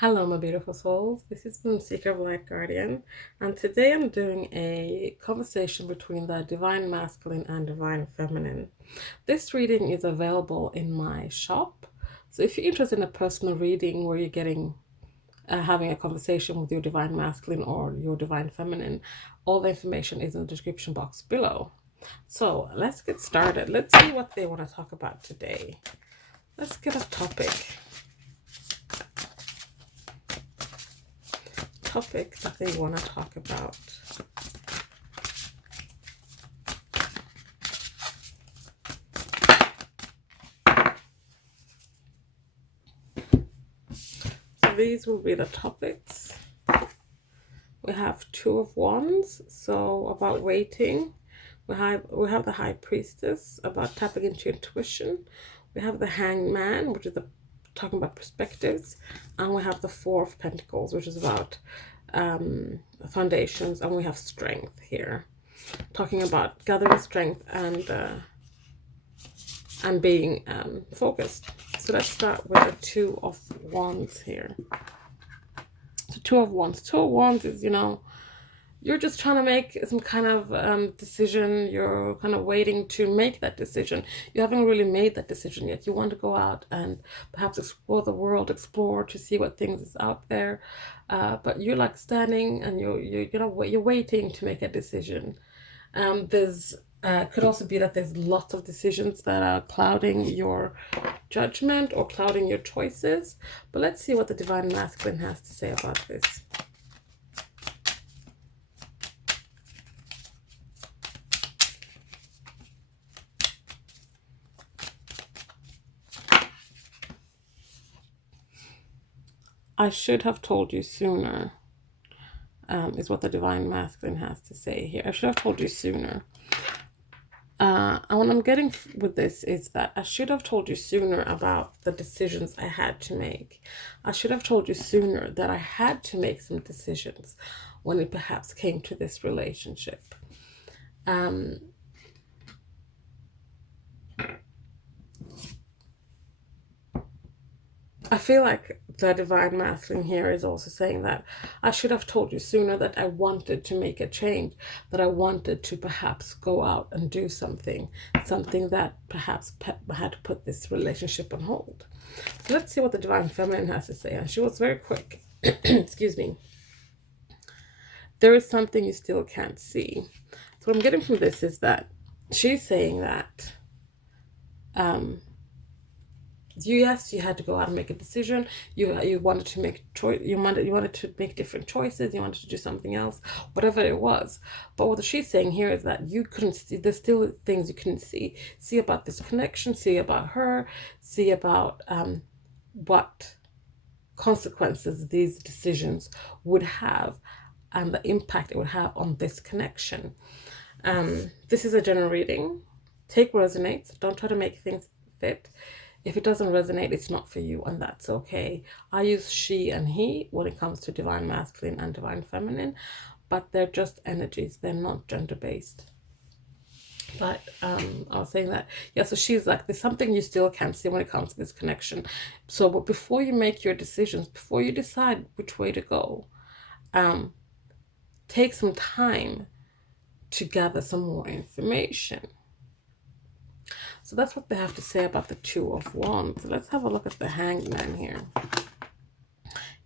Hello, my beautiful souls. This is Moonseeker of Light Guardian, and today I'm doing a conversation between the Divine Masculine and Divine Feminine. This reading is available in my shop, so if you're interested in a personal reading where you're getting having a conversation with your Divine Masculine or your Divine Feminine, all the information is in the description box below. So let's get started. Let's see what they want to talk about today. Let's get a topic that they want to talk about. So these will be the topics. We have Two of Wands, so about waiting. We have the High Priestess, about tapping into intuition. We have the Hangman, which is talking about perspectives, and we have the Four of Pentacles, which is about foundations, and we have Strength here, talking about gathering strength and being focused. So let's start with the Two of Wands here. So Two of Wands is, you're just trying to make some kind of decision. You're kind of waiting to make that decision. You haven't really made that decision yet. You want to go out and perhaps explore the world, explore to see what things is out there. But you're like standing and you're waiting to make a decision. Could also be that there's lots of decisions that are clouding your judgment or clouding your choices. But let's see what the Divine Masculine has to say about this. I should have told you sooner, is what the Divine Masculine has to say here. I should have told you sooner. And what I'm getting with this is that I should have told you sooner about the decisions I had to make. I should have told you sooner that I had to make some decisions when it perhaps came to this relationship. I feel like the Divine Masculine here is also saying that I should have told you sooner that I wanted to make a change, that I wanted to perhaps go out and do something that perhaps had to put this relationship on hold. So let's see what the Divine Feminine has to say. And she was very quick. Excuse me. There is something you still can't see. So what I'm getting from this is that she's saying that yes, you had to go out and make a decision. You wanted to make choice. You wanted to make different choices. You wanted to do something else, whatever it was. But what she's saying here is that you couldn't see. There's still things you couldn't see. See about this connection. See about her. See about what consequences these decisions would have, and the impact it would have on this connection. This is a general reading. Take what resonates. Don't try to make things fit. If it doesn't resonate, it's not for you, and that's okay. I use she and he when it comes to Divine Masculine and Divine Feminine, but they're just energies. They're not gender-based. But I was saying that, yeah, so she's like, there's something you still can't see when it comes to this connection. So but before you make your decisions, before you decide which way to go, take some time to gather some more information. So that's what they have to say about the Two of Wands. Let's have a look at the Hangman here.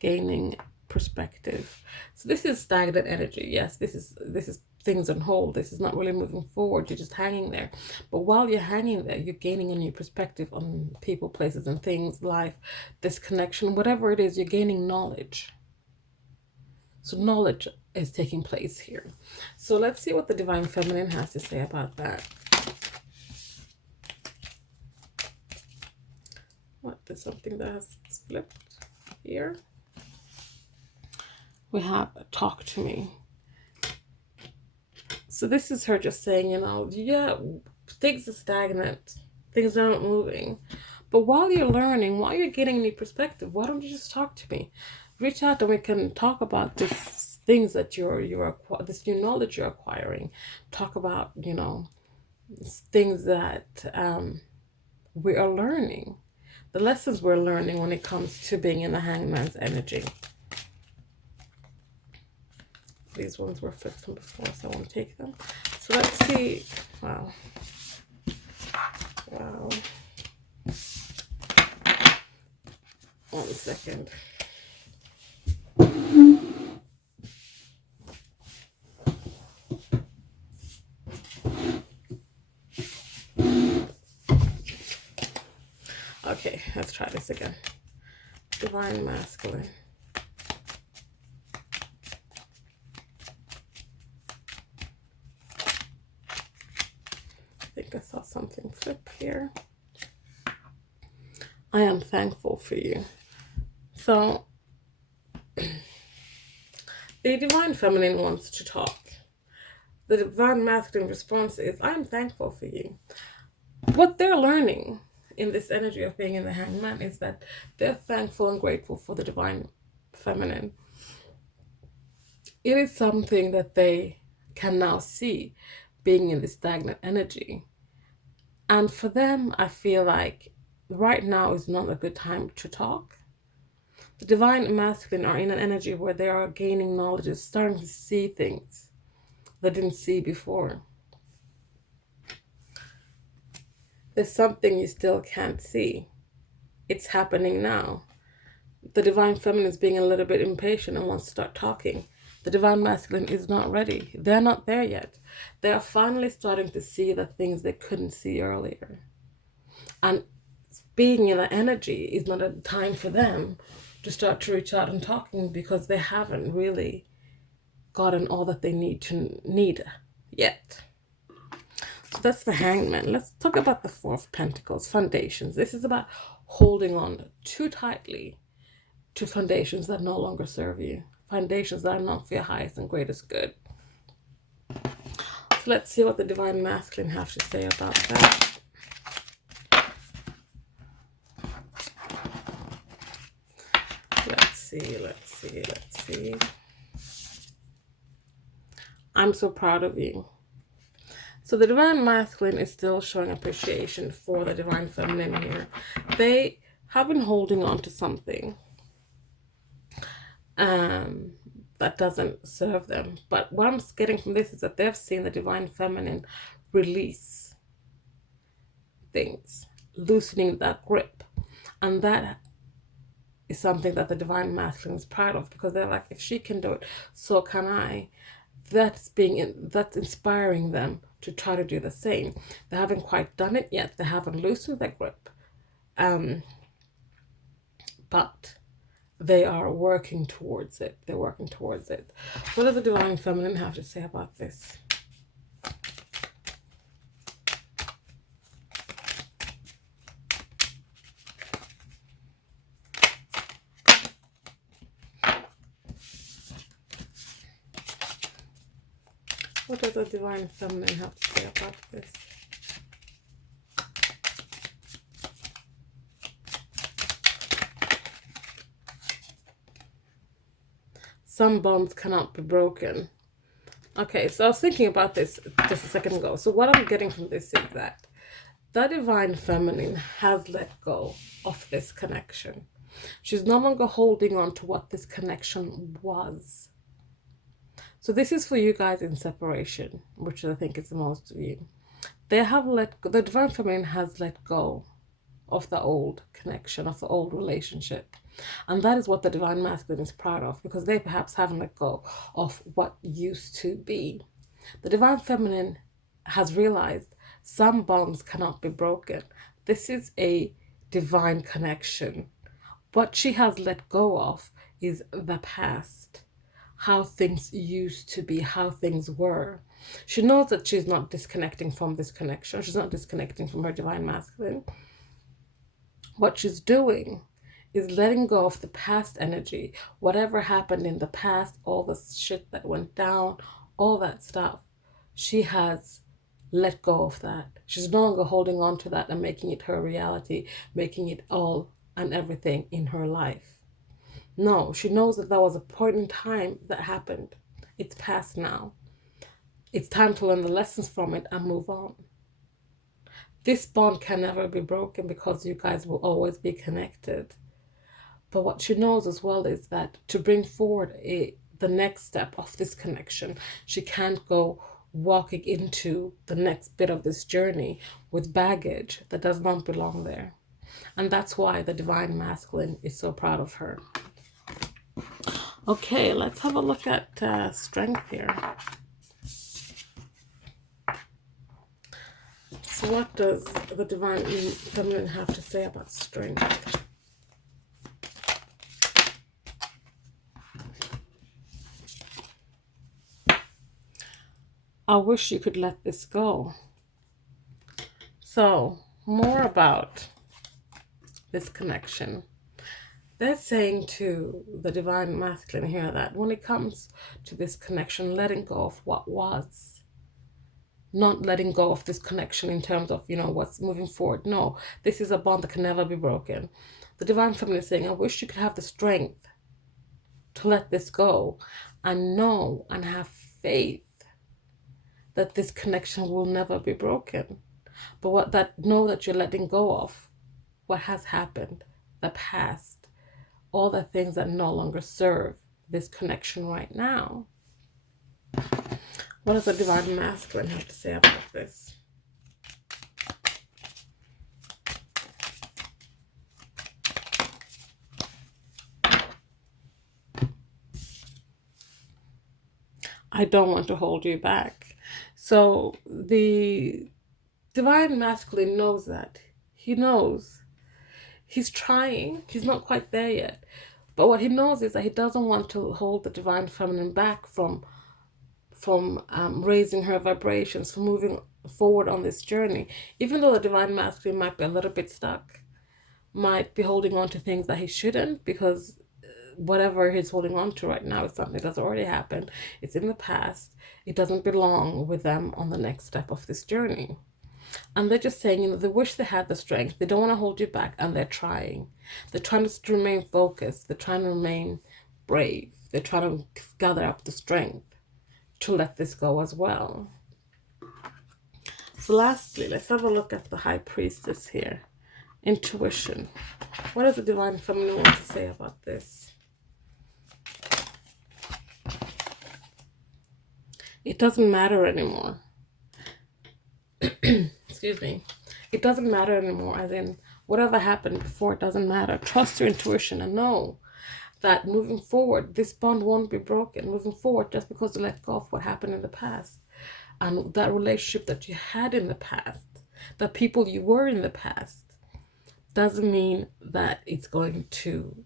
Gaining perspective. So this is stagnant energy. Yes, this is things on hold. This is not really moving forward. You're just hanging there. But while you're hanging there, you're gaining a new perspective on people, places, and things, life, this connection, whatever it is, you're gaining knowledge. So knowledge is taking place here. So let's see what the Divine Feminine has to say about that. What, there's something that has flipped here. We have talk to me. So this is her just saying, yeah, things are stagnant. Things aren't moving. But while you're learning, while you're getting a new perspective, why don't you just talk to me? Reach out and we can talk about these things that this new knowledge you're acquiring. Talk about, things that we are learning. the lessons we're learning when it comes to being in the Hangman's energy. These ones were flipped from before, so I want to take them. So let's see. Wow. Wow. 1 second. Okay, let's try this again. Divine Masculine. I think I saw something flip here. I am thankful for you. So, the Divine Feminine wants to talk. The Divine Masculine response is, I'm thankful for you. What they're learning in this energy of being in the Hangman is that they're thankful and grateful for the Divine Feminine. It is something that they can now see being in this stagnant energy. And for them, I feel like right now is not a good time to talk. The Divine Masculine are in an energy where they are gaining knowledge, starting to see things they didn't see before. There's something you still can't see. It's happening now. The Divine Feminine is being a little bit impatient and wants to start talking. The Divine Masculine is not ready. They're not there yet. They are finally starting to see the things they couldn't see earlier. And being in the energy is not a time for them to start to reach out and talking, because they haven't really gotten all that they need yet. So that's the Hangman. Let's talk about the Four of Pentacles, foundations. This is about holding on too tightly to foundations that no longer serve you. Foundations that are not for your highest and greatest good. So let's see what the Divine Masculine have to say about that. Let's see. I'm so proud of you. So the Divine Masculine is still showing appreciation for the Divine Feminine here. They have been holding on to something that doesn't serve them. But what I'm getting from this is that they've seen the Divine Feminine release things, loosening that grip. And that is something that the Divine Masculine is proud of, because they're like, if she can do it, so can I. That's inspiring them to try to do the same. They haven't quite done it yet. They haven't loosened their grip. But they are working towards it. They're working towards it. What does the Divine Feminine have to say about this? What does the Divine Feminine have to say about this? Some bonds cannot be broken. Okay, so I was thinking about this just a second ago. So what I'm getting from this is that the Divine Feminine has let go of this connection. She's no longer holding on to what this connection was. So this is for you guys in separation, which I think is the most of you. They have let go, the Divine Feminine has let go of the old connection, of the old relationship. And that is what the Divine Masculine is proud of, because they perhaps haven't let go of what used to be. The Divine Feminine has realized some bonds cannot be broken. This is a divine connection. What she has let go of is the past, how things used to be, how things were. She knows that she's not disconnecting from this connection. She's not disconnecting from her Divine Masculine. What she's doing is letting go of the past energy, whatever happened in the past, all the shit that went down, all that stuff. She has let go of that. She's no longer holding on to that and making it her reality, making it all and everything in her life. No, she knows that was a point in time that happened. It's past now. It's time to learn the lessons from it and move on. This bond can never be broken because you guys will always be connected. But what she knows as well is that to bring forward the next step of this connection, she can't go walking into the next bit of this journey with baggage that does not belong there. And that's why the divine masculine is so proud of her. Okay, let's have a look at strength here. So what does the divine feminine have to say about strength? I wish you could let this go. So, more about this connection. They're saying to the divine masculine here that when it comes to this connection, letting go of what was, not letting go of this connection in terms of, what's moving forward. No, this is a bond that can never be broken. The divine feminine is saying, I wish you could have the strength to let this go and know and have faith that this connection will never be broken. But know that you're letting go of what has happened, the past, all the things that no longer serve this connection right now. What does the divine masculine have to say about this? I don't want to hold you back. So the divine masculine knows that. He knows. He's trying. He's not quite there yet. But what he knows is that he doesn't want to hold the divine feminine back from raising her vibrations, from moving forward on this journey. Even though the divine masculine might be a little bit stuck, might be holding on to things that he shouldn't, because whatever he's holding on to right now is something that's already happened. It's in the past. It doesn't belong with them on the next step of this journey. And they're just saying, they wish they had the strength. They don't want to hold you back, and they're trying. They're trying to remain focused. They're trying to remain brave. They're trying to gather up the strength to let this go as well. So lastly, let's have a look at the High Priestess here. Intuition. What does the divine feminine want to say about this? It doesn't matter anymore. Excuse me. It doesn't matter anymore, as in whatever happened before, it doesn't matter. Trust your intuition and know that moving forward, this bond won't be broken. Moving forward, just because you let go of what happened in the past and that relationship that you had in the past, the people you were in the past, doesn't mean that it's going to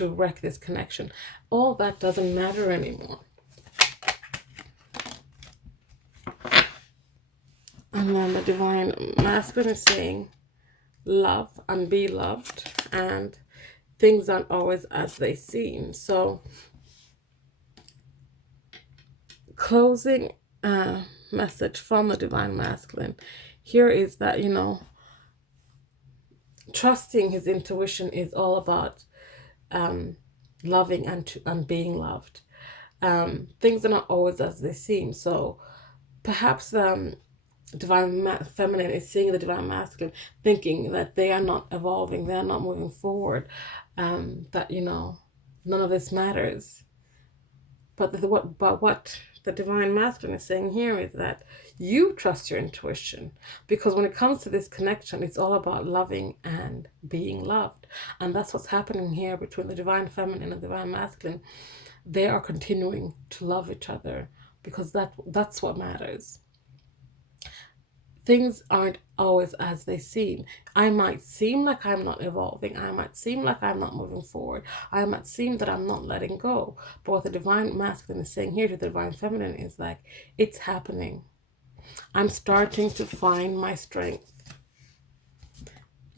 wreck this connection. All that doesn't matter anymore. And then the divine masculine is saying, love and be loved, and things aren't always as they seem. So, closing message from the divine masculine here is that, trusting his intuition is all about loving and being loved. Things are not always as they seem. So perhaps divine feminine is seeing the divine masculine, thinking that they are not evolving, they are not moving forward, that none of this matters. But what the divine masculine is saying here is that you trust your intuition, because when it comes to this connection, it's all about loving and being loved. And that's what's happening here between the divine feminine and the divine masculine. They are continuing to love each other, because that's what matters. Things aren't always as they seem. I might seem like I'm not evolving. I might seem like I'm not moving forward. I might seem that I'm not letting go. But what the divine masculine is saying here to the divine feminine is like, it's happening. I'm starting to find my strength.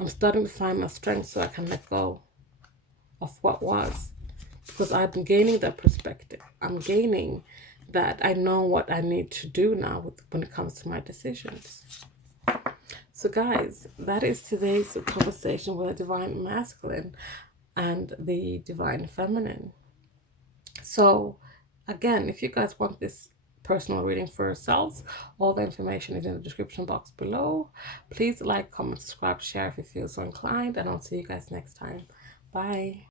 I'm starting to find my strength so I can let go of what was. Because I've been gaining that perspective. I'm gaining that I know what I need to do now when it comes to my decisions. So guys, that is today's conversation with the divine masculine and the divine feminine. So again, if you guys want this personal reading for yourselves. All the information is in the description box below. Please like, comment, subscribe, share if you feel so inclined, and I'll see you guys next time. Bye.